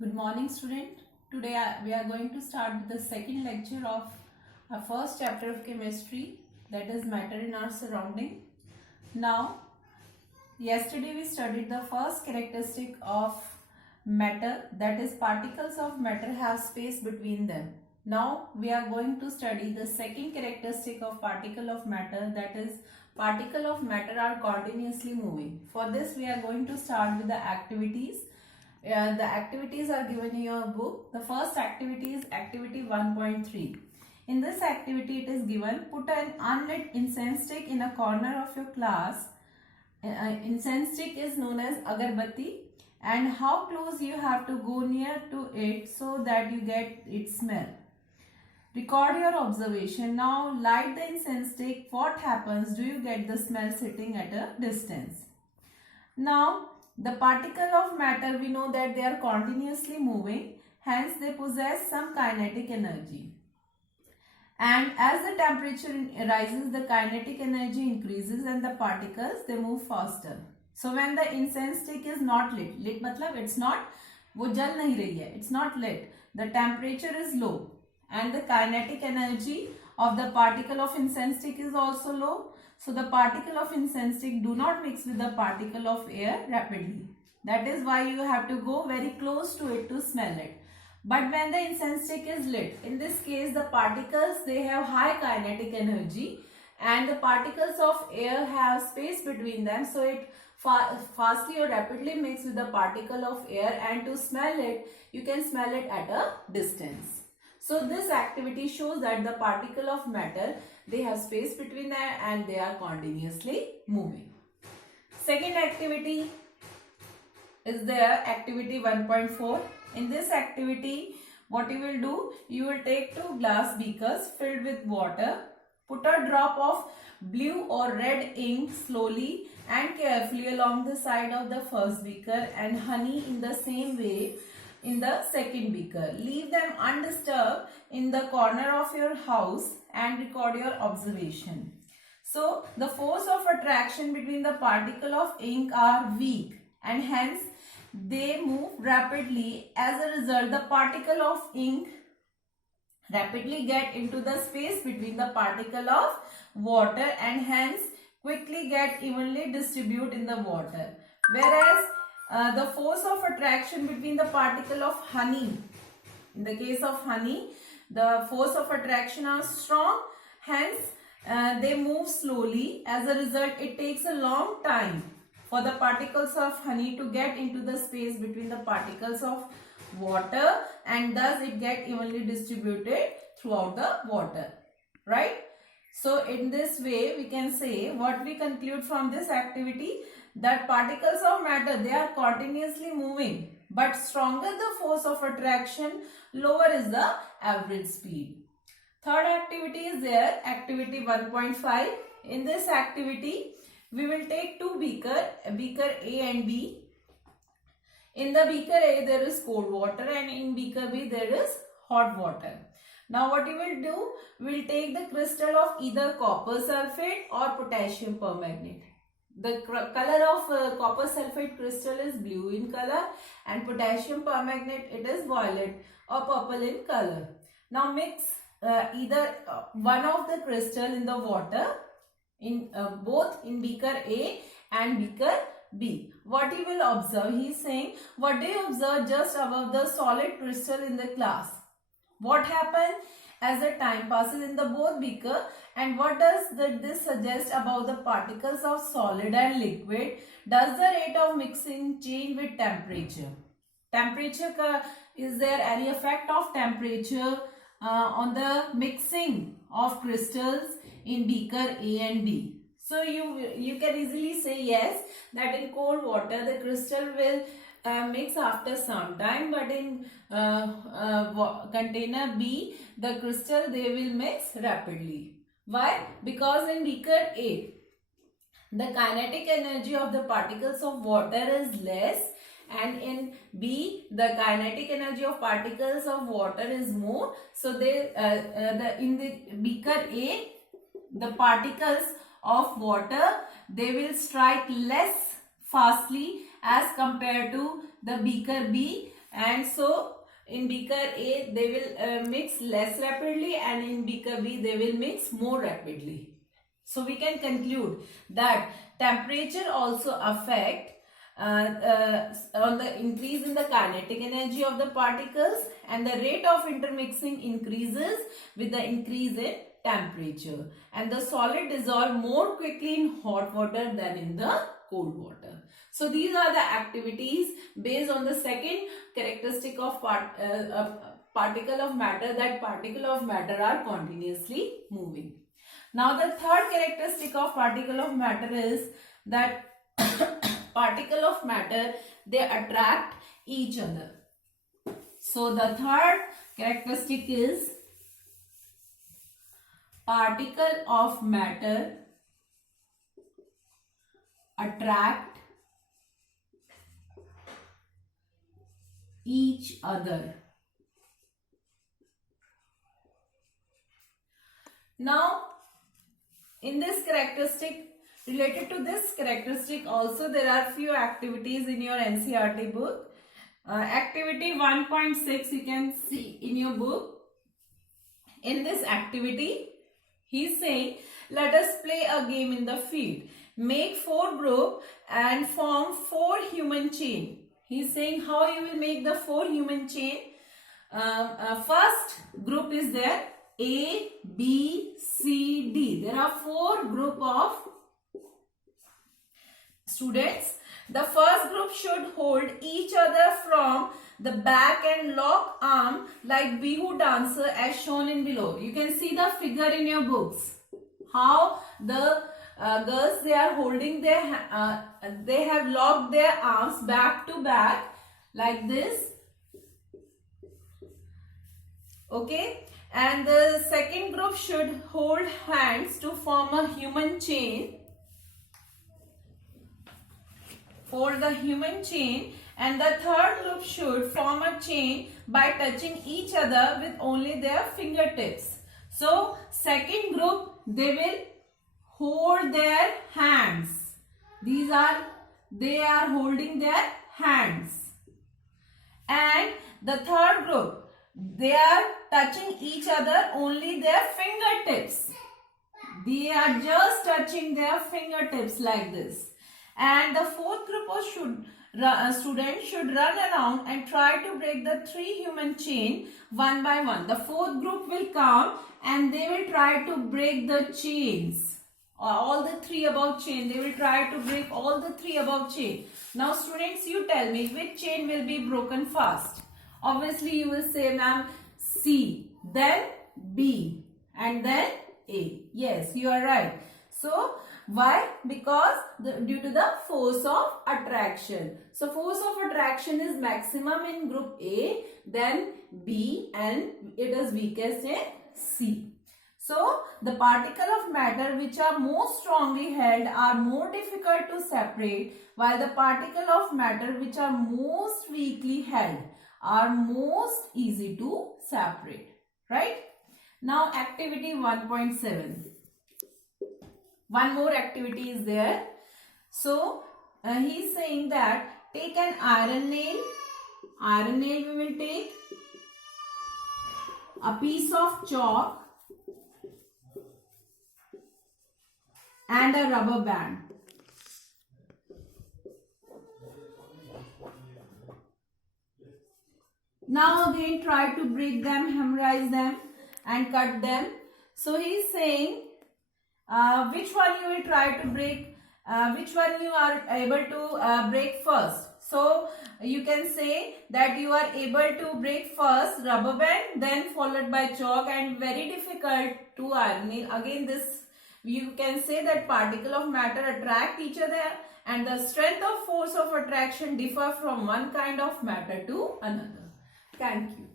Good morning, student. Today we are going to start with the second lecture of our first chapter of chemistry, that is matter in our surrounding. Now, yesterday we studied the first characteristic of matter, that is particles of matter have space between them. Now we are going to study the second characteristic of particle of matter, that is particle of matter are continuously moving. For this we are going to start with the activities. The activities are given in your book. The first activity is activity 1.3. In this activity it is given, put an unlit incense stick in a corner of your class. Incense stick is known as agarbatti, and how close you have to go near to it so that you get its smell. Record your observation. Now light the incense stick. What happens? Do you get the smell sitting at a distance? Now the particle of matter, we know that they are continuously moving, hence they possess some kinetic energy. And as the temperature rises, the kinetic energy increases and the particles, they move faster. So when the incense stick is not lit, lit matlab it's not, wo jal nahi rahi hai, it's not lit, the temperature is low and the kinetic energy of the particle of incense stick is also low. So the particle of incense stick do not mix with the particle of air rapidly. That is why you have to go very close to it to smell it. But when the incense stick is lit, in this case the particles, they have high kinetic energy and the particles of air have space between them. So it fastly or rapidly mix with the particle of air, and to smell it, you can smell it at a distance. So this activity shows that the particle of matter, they have space between them and they are continuously moving. Second activity is there, activity 1.4. In this activity, what you will do, you will take 2 glass beakers filled with water, put a drop of blue or red ink slowly and carefully along the side of the first beaker and honey in the same way in the second beaker. Leave them undisturbed in the corner of your house and record your observation. So the force of attraction between the particle of ink are weak and hence they move rapidly. As a result, the particle of ink rapidly get into the space between the particle of water and hence quickly get evenly distribute in the water. Whereas the force of attraction between the particle of honey, in the case of honey, the force of attraction are strong, hence they move slowly. As a result, it takes a long time for the particles of honey to get into the space between the particles of water, and thus it get evenly distributed throughout the water, right? So in this way we can say, what we conclude from this activity, that particles of matter, they are continuously moving, but stronger the force of attraction, lower is the average speed. Third activity is there, activity 1.5. In this activity, we will take 2 beaker A and B. In the beaker A, there is cold water and in beaker B, there is hot water. Now what you will do, we will take the crystal of either copper sulfate or potassium permanganate. The color of copper sulfate crystal is blue in color and potassium permanganate, it is violet or purple in color. Now mix either one of the crystal in the water, in both in beaker A and beaker B. What you will observe, he is saying, what do you observe just above the solid crystal in the class? What happens as the time passes in the both beaker, and what does this suggest about the particles of solid and liquid? Does the rate of mixing change with temperature? Temperature is there any effect of temperature on the mixing of crystals in beaker A and B? So you can easily say yes, that in cold water the crystal will mix after some time, but in container B, the crystal, they will mix rapidly. Why? Because in beaker A, the kinetic energy of the particles of water is less, and in B, the kinetic energy of particles of water is more. So they in the beaker A, the particles of water, they will strike less fastly as compared to the beaker B, and so in beaker A they will mix less rapidly, and in beaker B they will mix more rapidly. So we can conclude that temperature also affect on the increase in the kinetic energy of the particles, and the rate of intermixing increases with the increase in temperature, and the solid dissolve more quickly in hot water than in the cold water. So these are the activities based on the second characteristic of particle of matter, that particle of matter are continuously moving. Now the third characteristic of particle of matter is that particle of matter, they attract each other. So the third characteristic is particle of matter attract each other. Now in this characteristic, related to this characteristic also, there are few activities in your NCERT book. Activity 1.6 you can see in your book. In this activity, he is saying, let us play a game in the field. Make 4 groups and form 4 human chain. He is saying how you will make the 4 human chain. First group is there, A, B, C, D. There are 4 group of students. The first group should hold each other from the back and lock arm like Bihu dancer as shown in below. You can see the figure in your books. How the girls, they are holding their, they have locked their arms back to back like this. Okay. And the second group should hold hands to form a human chain. For the human chain, and the third group should form a chain by touching each other with only their fingertips. So second group, they will hold their hands. They are holding their hands. And the third group, they are touching each other only their fingertips. They are just touching their fingertips like this. And the fourth group of students should run around and try to break the 3 human chain one by one. The fourth group will come and they will try to break the chains. All the 3 above chain. They will try to break all the 3 above chain. Now students, you tell me which chain will be broken first. Obviously you will say, ma'am, C, then B, and then A. Yes, you are right. So why? Because due to the force of attraction. So force of attraction is maximum in group A, then B, and it is weakest in C. So the particle of matter which are most strongly held are more difficult to separate, while the particle of matter which are most weakly held are most easy to separate. Right? Now activity 1.7. One more activity is there. So he is saying that take an iron nail. Iron nail we will take. A piece of chalk and a rubber band. Now again try to break them, hammerize them and cut them. So he is saying which one you will try to break, which one you are able to break first. So you can say that you are able to break first rubber band, then followed by chalk, and very difficult to iron nail. Again this you can say that particle of matter attract each other, and the strength of force of attraction differ from one kind of matter to another. Thank you.